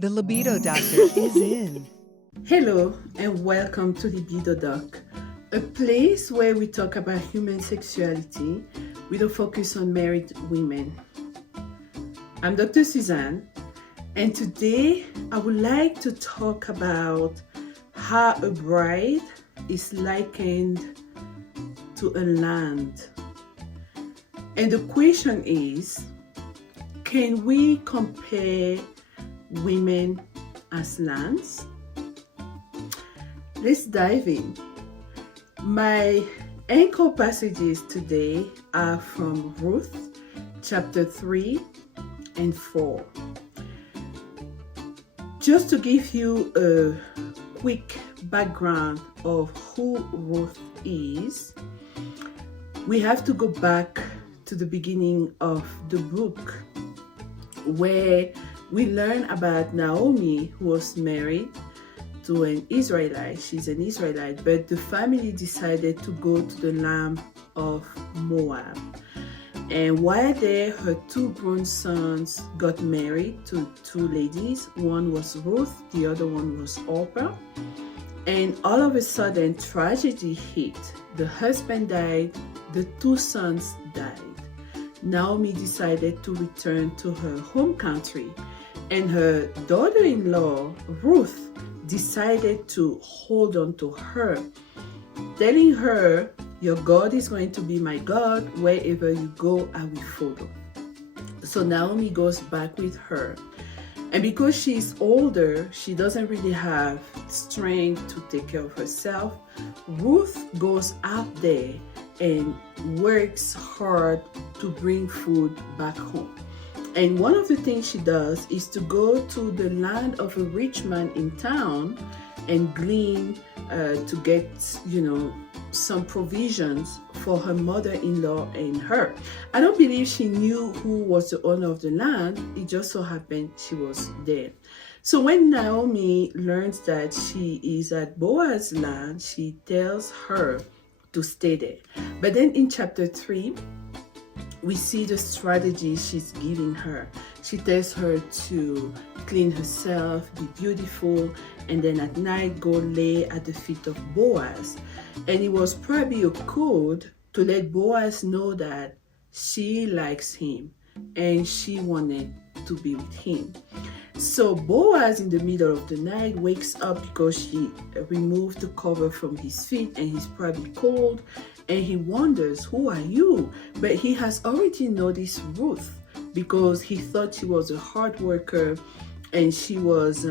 The Libido Doctor is in. Hello and welcome to Libido Doc, a place where we talk about human sexuality with a focus on married women. I'm Dr. Suzanne, and today I would like to talk about how a bride is likened to a land. And the question is, can we compare women as lands? Let's dive in. My anchor passages today are from Ruth chapter 3 and 4. Just to give you a quick background of who Ruth is, we have to go back to the beginning of the book where we learn about Naomi, who was married to an Israelite. She's an Israelite, but the family decided to go to the land of Moab. And while there, her two grown sons got married to two ladies. One was Ruth, the other one was Orpah. And all of a sudden, tragedy hit. The husband died, the two sons died. Naomi decided to return to her home country, and her daughter-in-law, Ruth, decided to hold on to her, telling her, "Your God is going to be my God. Wherever you go, I will follow." So Naomi goes back with her. And because she's older, she doesn't really have strength to take care of herself. Ruth goes out there and works hard to bring food back home. And one of the things she does is to go to the land of a rich man in town and glean to get, some provisions for her mother-in-law and her. I don't believe she knew who was the owner of the land. It just so happened she was there. So when Naomi learns that she is at Boaz's land, she tells her to stay there. But then in chapter 3, we see the strategy she's giving her. She tells her to clean herself, be beautiful, and then at night go lay at the feet of Boaz. And it was probably a code to let Boaz know that she likes him and she wanted to be with him. So Boaz in the middle of the night wakes up because she removed the cover from his feet and he's probably cold, and he wonders, "Who are you?" But he has already noticed Ruth because he thought she was a hard worker and she was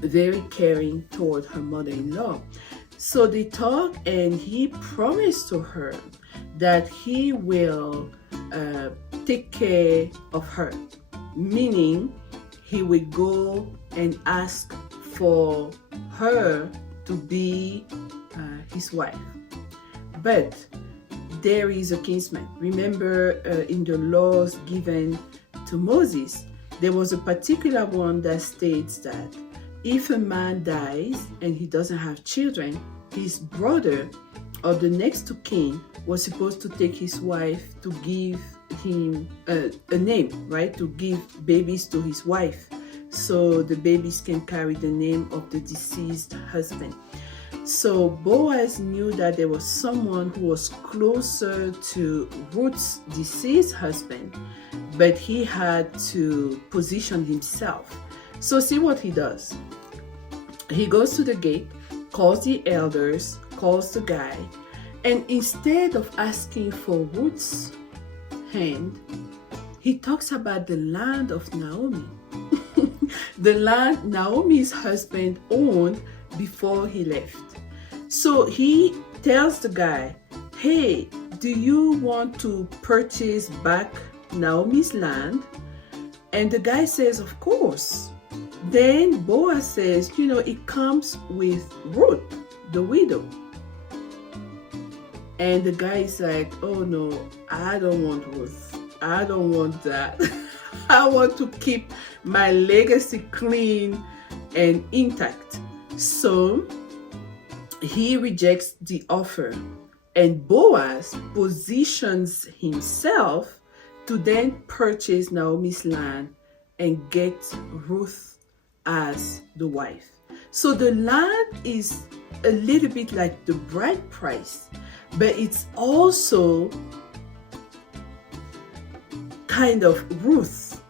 very caring toward her mother-in-law. So they talk, and he promised to her that he will take care of her, meaning he will go and ask for her to be his wife. But there is a kinsman. Remember, in the laws given to Moses, there was a particular one that states that if a man dies and he doesn't have children, his brother or the next of kin was supposed to take his wife to give him a name, right? To give babies to his wife, so the babies can carry the name of the deceased husband. So Boaz knew that there was someone who was closer to Ruth's deceased husband, but he had to position himself. So see what he does. He goes to the gate, calls the elders, calls the guy, and instead of asking for Ruth's hand, he talks about the land of Naomi. The land Naomi's husband owned before he left. So he tells the guy, "Hey, do you want to purchase back Naomi's land?" And the guy says, "Of course." Then Boaz says, "It comes with Ruth, the widow." And the guy is like, "Oh no, I don't want Ruth. I don't want that. I want to keep my legacy clean and intact." So he rejects the offer, and Boaz positions himself to then purchase Naomi's land and get Ruth as the wife. So the land is a little bit like the bride price, but it's also kind of Ruth,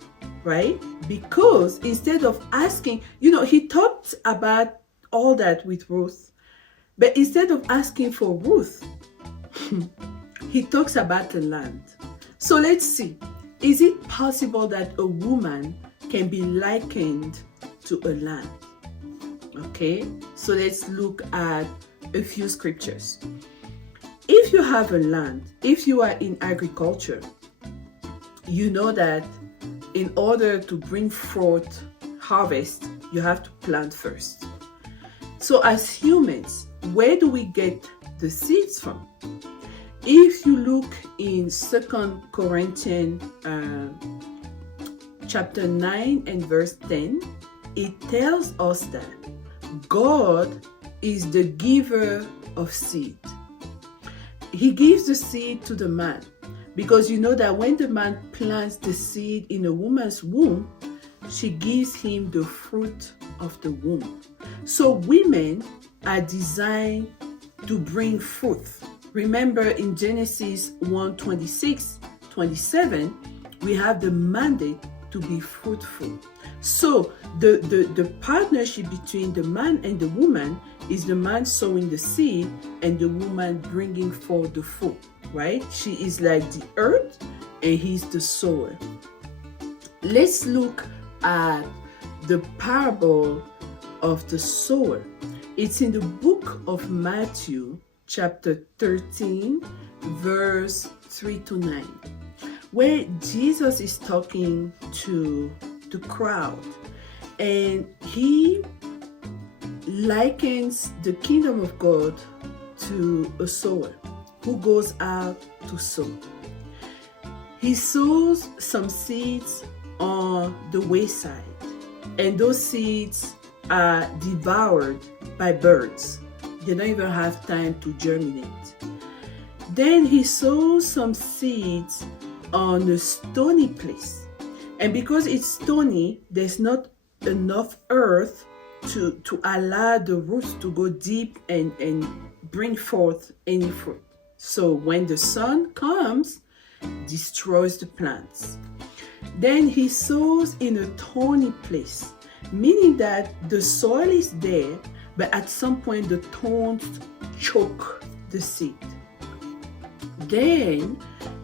right? Because instead of asking, he talked about all that with Ruth, but instead of asking for Ruth, he talks about the land. So let's see, is it possible that a woman can be likened to a land? Okay, so let's look at a few scriptures. If you have a land, if you are in agriculture, you know that in order to bring forth harvest, you have to plant first. So as humans, where do we get the seeds from? If you look in 2 Corinthians chapter 9 and verse 10, it tells us that God is the giver of seed. He gives the seed to the man, because you know that when the man plants the seed in a woman's womb, she gives him the fruit of the womb. So women are designed to bring fruit. Remember in Genesis 1:26-27, we have the mandate to be fruitful. So the partnership between the man and the woman is the man sowing the seed and the woman bringing forth the fruit, right? She is like the earth and he's the sower. Let's look at the parable of the sower. It's in the book of Matthew, chapter 13, verse 3-9, where Jesus is talking to the crowd, and he likens the kingdom of God to a sower who goes out to sow. He sows some seeds on the wayside, and those seeds are devoured by birds. They don't even have time to germinate. Then he sows some seeds on a stony place. And because it's stony, there's not enough earth to allow the roots to go deep and bring forth any fruit. So when the sun comes, destroys the plants. Then he sows in a thorny place, meaning that the soil is there, but at some point the thorns choke the seed. Then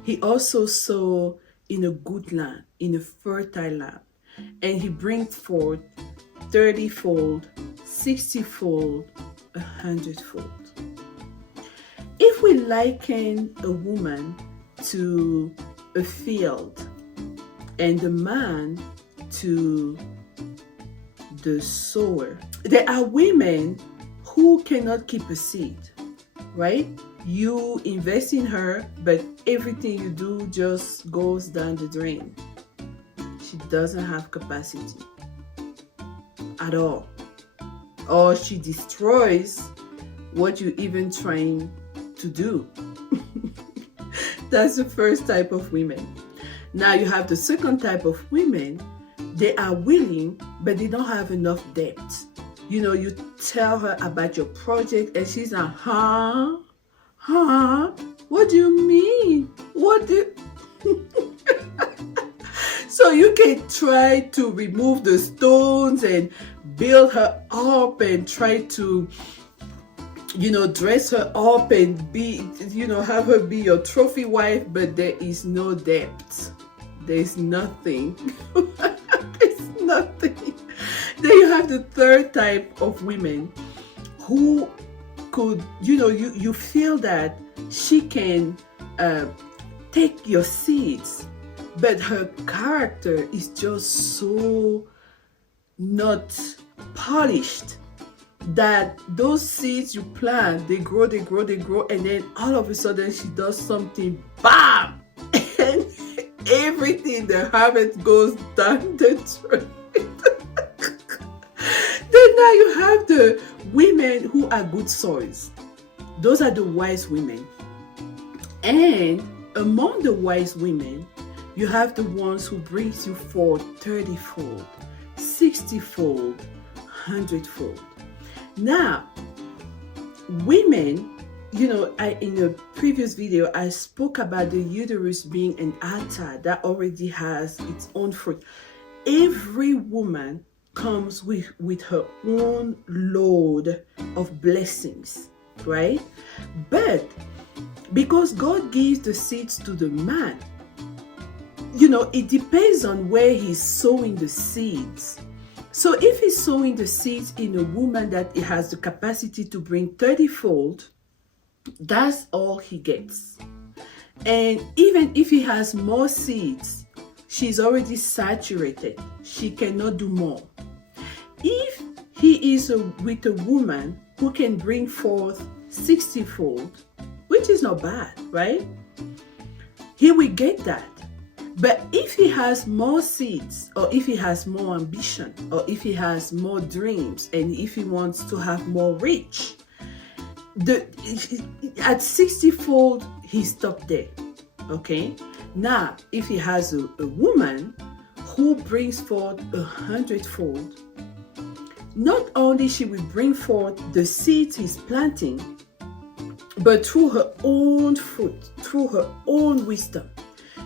he also sows in a good land, in a fertile land, and he brings forth 30-fold, 60-fold, 100-fold. If we liken a woman to a field and the man to the sower, there are women who cannot keep a seed, right? You invest in her, but everything you do just goes down the drain. She doesn't have capacity at all. Or she destroys what you're even trying to do. That's the first type of women. Now you have the second type of women. They are willing, but they don't have enough depth. You tell her about your project and she's like, huh? What do you mean? So you can try to remove the stones and build her up and try to, dress her up and be, have her be your trophy wife, but there is no depth. There's nothing. There's nothing. Then you have the third type of women who could, you feel that she can take your seeds, but her character is just so not polished that those seeds you plant, they grow, and then all of a sudden she does something, bam! And everything, the harvest goes down the drain. Then now you have the women who are good soils. Those are the wise women. And among the wise women, you have the ones who brings you forth 30-fold, 60-fold, 100-fold. Now, women, in a previous video, I spoke about the uterus being an altar that already has its own fruit. Every woman comes with her own load of blessings, right? But because God gives the seeds to the man, it depends on where he's sowing the seeds. So if he's sowing the seeds in a woman that has the capacity to bring 30-fold, that's all he gets. And even if he has more seeds, she's already saturated. She cannot do more. If he is with a woman who can bring forth 60-fold, which is not bad, right? He will get that. But if he has more seeds, or if he has more ambition, or if he has more dreams, and if he wants to have more reach, at 60-fold, he stopped there. Okay? Now, if he has a woman who brings forth 100-fold, not only she will bring forth the seeds he's planting, but through her own fruit, through her own wisdom,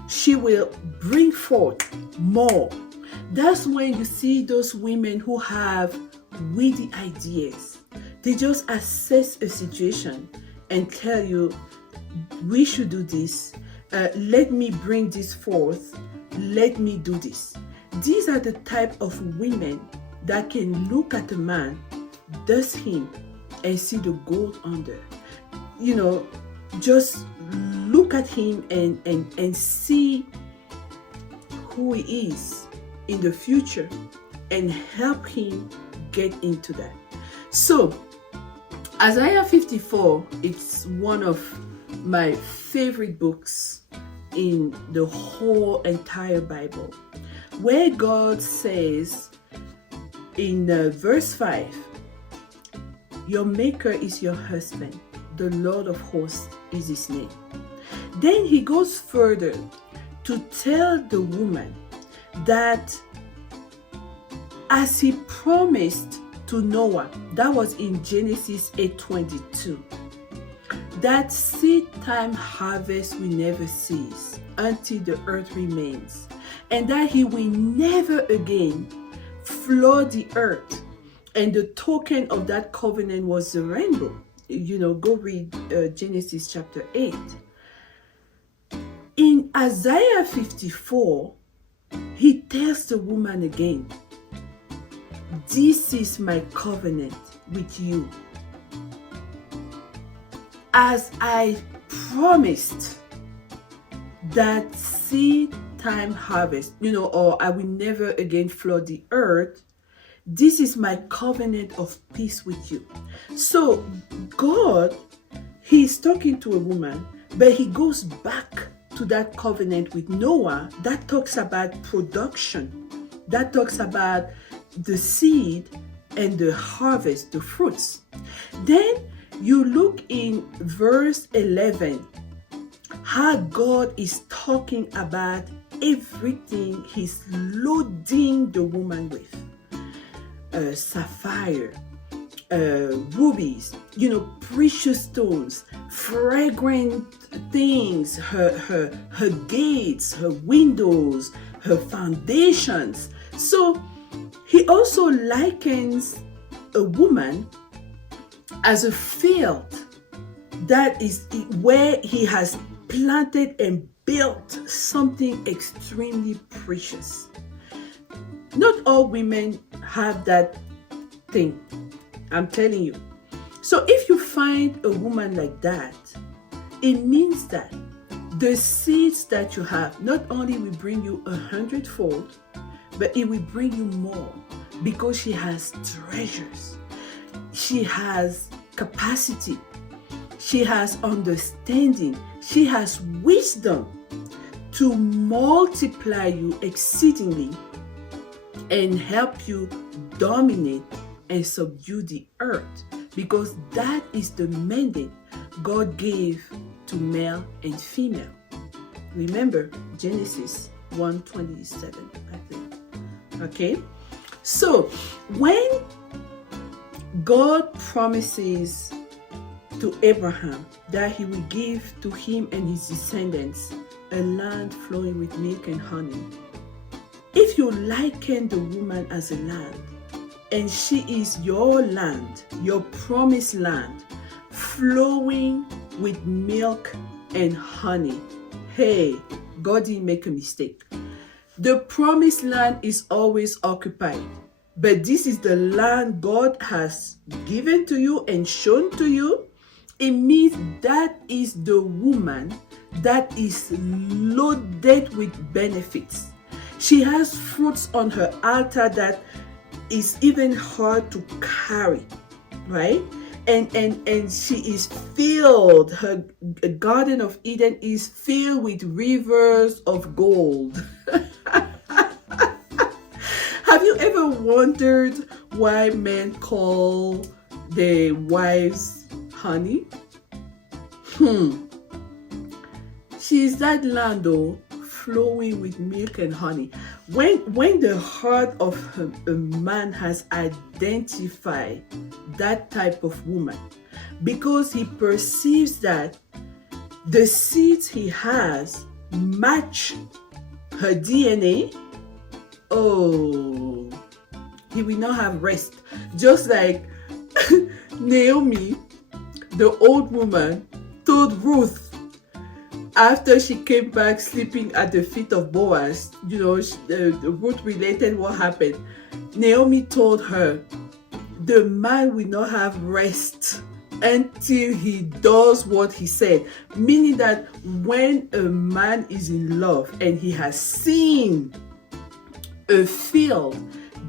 she will bring forth more. That's when you see those women who have witty ideas. They just assess a situation and tell you, we should do this. Let me bring this forth. Let me do this. These are the type of women that can look at a man, dust him, and see the gold under. Just look at him and see who he is in the future and help him get into that. So, Isaiah 54, it's one of my favorite books in the whole entire Bible, where God says in verse 5, your maker is your husband, the Lord of hosts is his name. Then he goes further to tell the woman that as he promised to Noah, that was in Genesis 8:22, that seed time harvest will never cease until the earth remains, and that he will never again flood the earth. And the token of that covenant was the rainbow. Go read Genesis chapter 8. In Isaiah 54, he tells the woman again, this is my covenant with you. As I promised that seed time harvest, or I will never again flood the earth, this is my covenant of peace with you. So God, he's talking to a woman, but he goes back to that covenant with Noah that talks about production, that talks about the seed and the harvest, the fruits. Then you look in verse 11, how God is talking about everything he's loading the woman with. Sapphire, rubies, precious stones, fragrant things, her gates, her windows, her foundations. So he also likens a woman as a field that is where he has planted and built something extremely precious. Not all women have that thing, I'm telling you. So if you find a woman like that, it means that the seeds that you have not only will bring you 100-fold, but it will bring you more, because she has treasures, she has capacity, she has understanding, she has wisdom to multiply you exceedingly and help you dominate and subdue the earth, because that is the mandate God gave to male and female. Remember Genesis 1:27, I think. Okay, So when God promises to Abraham that he will give to him and his descendants a land flowing with milk and honey, if you liken the woman as a land, and she is your land, your promised land, flowing with milk and honey, hey, God didn't make a mistake. The promised land is always occupied, but this is the land God has given to you and shown to you. It means that is the woman that is loaded with benefits. She has fruits on her altar that is even hard to carry, right? And she is filled, her Garden of Eden is filled with rivers of gold. Have you ever wondered why men call their wives honey? She's that land though, flowing with milk and honey. When the heart of a man has identified that type of woman, because he perceives that the seeds he has match her DNA, oh, he will not have rest. Just like Naomi, the old woman, told Ruth after she came back sleeping at the feet of Boaz, Ruth related what happened. Naomi told her, the man will not have rest until he does what he said. Meaning that when a man is in love and he has seen a field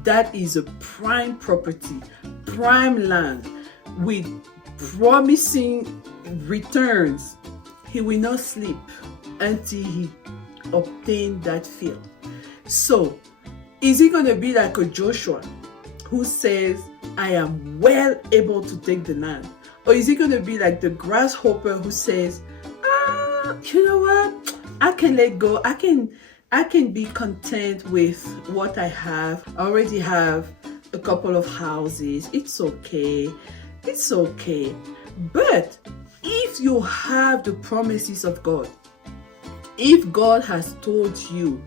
that is a prime property, prime land with promising returns, he will not sleep until he obtained that field. So, is he going to be like a Joshua who says, I am well able to take the land? Or is he going to be like the grasshopper who says, you know what? I can let go. I can be content with what I have. I already have a couple of houses. It's okay. It's okay. But if you have the promises of God, if God has told you,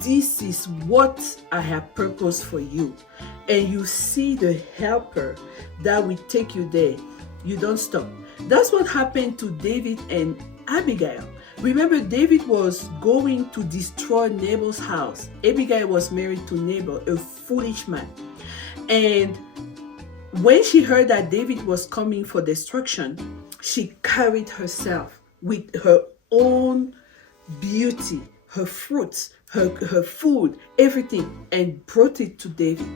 this is what I have purposed for you, and you see the helper that will take you there, you don't stop. That's what happened to David and Abigail. Remember, David was going to destroy Nabal's house. Abigail was married to Nabal, a foolish man. And when she heard that David was coming for destruction, she carried herself with her own beauty, her fruits, her food, everything, and brought it to David.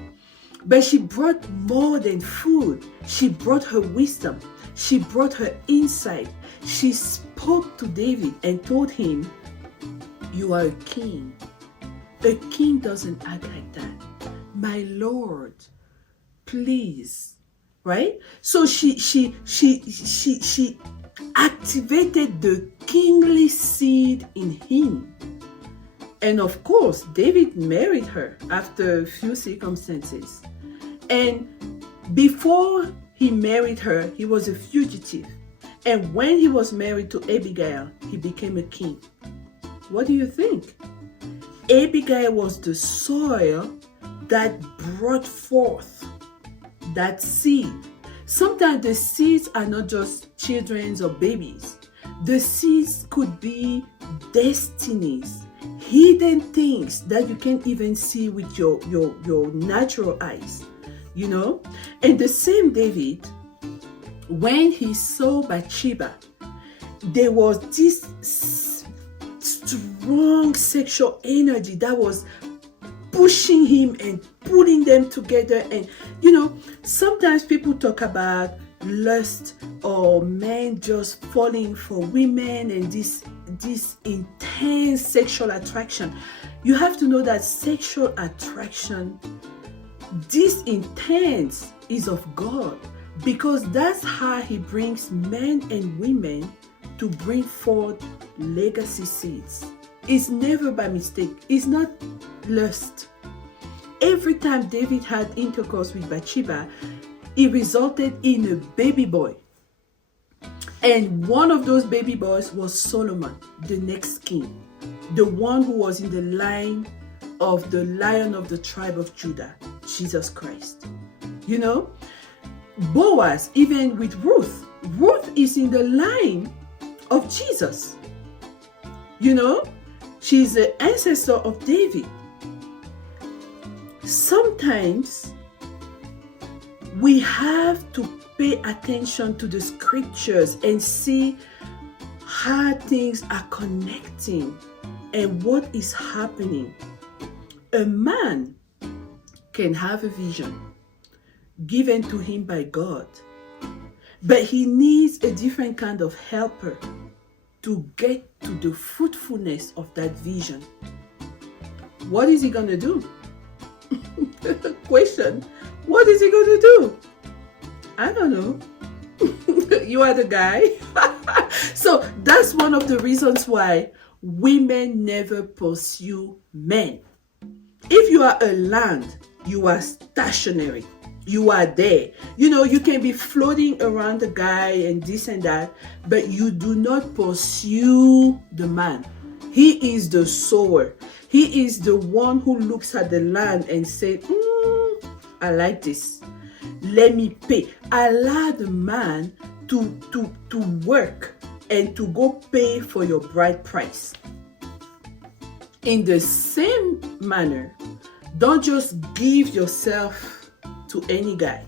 But she brought more than food. She brought her wisdom. She brought her insight. She spoke to David and told him, you are a king. A king doesn't act like that. My Lord, please. Right? So she activated the kingly seed in him. And of course, David married her after a few circumstances. And before he married her, he was a fugitive. And when he was married to Abigail, he became a king. What do you think? Abigail was the soil that brought forth that seed. Sometimes the seeds are not just children or babies. The seeds could be destinies, hidden things that you can't even see with your natural eyes, you know? And the same David, when he saw Bathsheba, there was this strong sexual energy that was pushing him and putting them together. And sometimes people talk about lust or men just falling for women and this intense sexual attraction. You have to know that sexual attraction, this intense, is of God, because that's how he brings men and women to bring forth legacy seeds. It's never by mistake. It's not lust. every time David had intercourse with Bathsheba, it resulted in a baby boy. And one of those baby boys was Solomon, the next king, the one who was in the line of the Lion of the tribe of Judah, Jesus Christ. You know, Boaz, even with Ruth is in the line of Jesus. You know, she's the ancestor of David. Sometimes we have to pay attention to the scriptures and see how things are connecting and what is happening. A man can have a vision given to him by God, but he needs a different kind of helper to get to the fruitfulness of that vision. What is he going to do? Question. What is he going to do? I don't know. You are the guy. So that's one of the reasons why women never pursue men. If you are a land, you are stationary. You are there. You know, you can be floating around the guy and this and that, but you do not pursue the man. He is the sower. He is the one who looks at the land and says, I like this. Let me pay. Allow the man to work and to go pay for your bride price. In the same manner, don't just give yourself to any guy,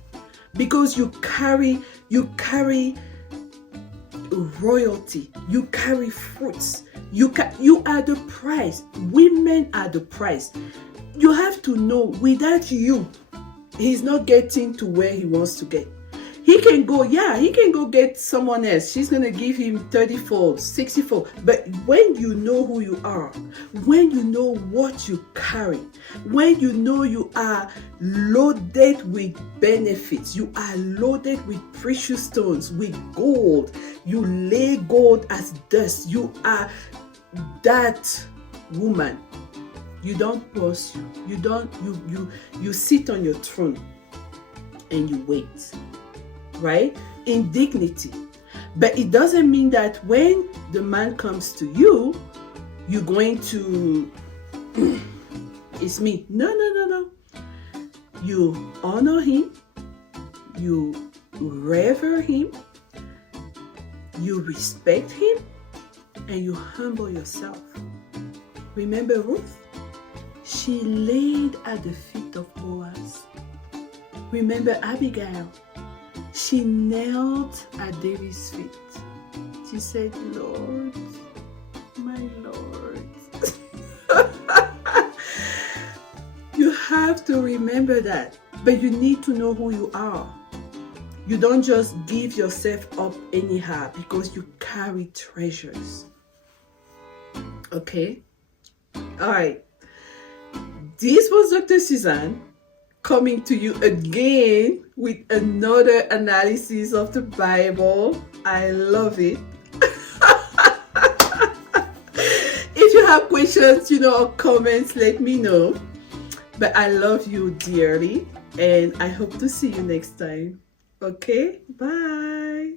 because you carry royalty, you carry fruits, you are the prize. Women are the prize. You have to know, without you, he's not getting to where he wants to get. He can go get someone else. She's going to give him 30-fold, 60-fold. But when you know who you are, when you know what you carry, when you know you are loaded with benefits, you are loaded with precious stones, with gold, you lay gold as dust, you are that woman. You don't pursue. You sit on your throne and you wait. Right? In dignity. But it doesn't mean that when the man comes to you, you're going to it's me. No. You honor him, you revere him, you respect him, and you humble yourself. Remember Ruth? She laid at the feet of Boaz. Remember Abigail? She knelt at David's feet. She said, Lord, my Lord. You have to remember that. But you need to know who you are. You don't just give yourself up anyhow, because you carry treasures. Okay? All right. This was Dr. Suzanne, coming to you again with another analysis of the Bible. I love it. If you have questions, or comments, let me know. But I love you dearly, and I hope to see you next time. Okay, bye.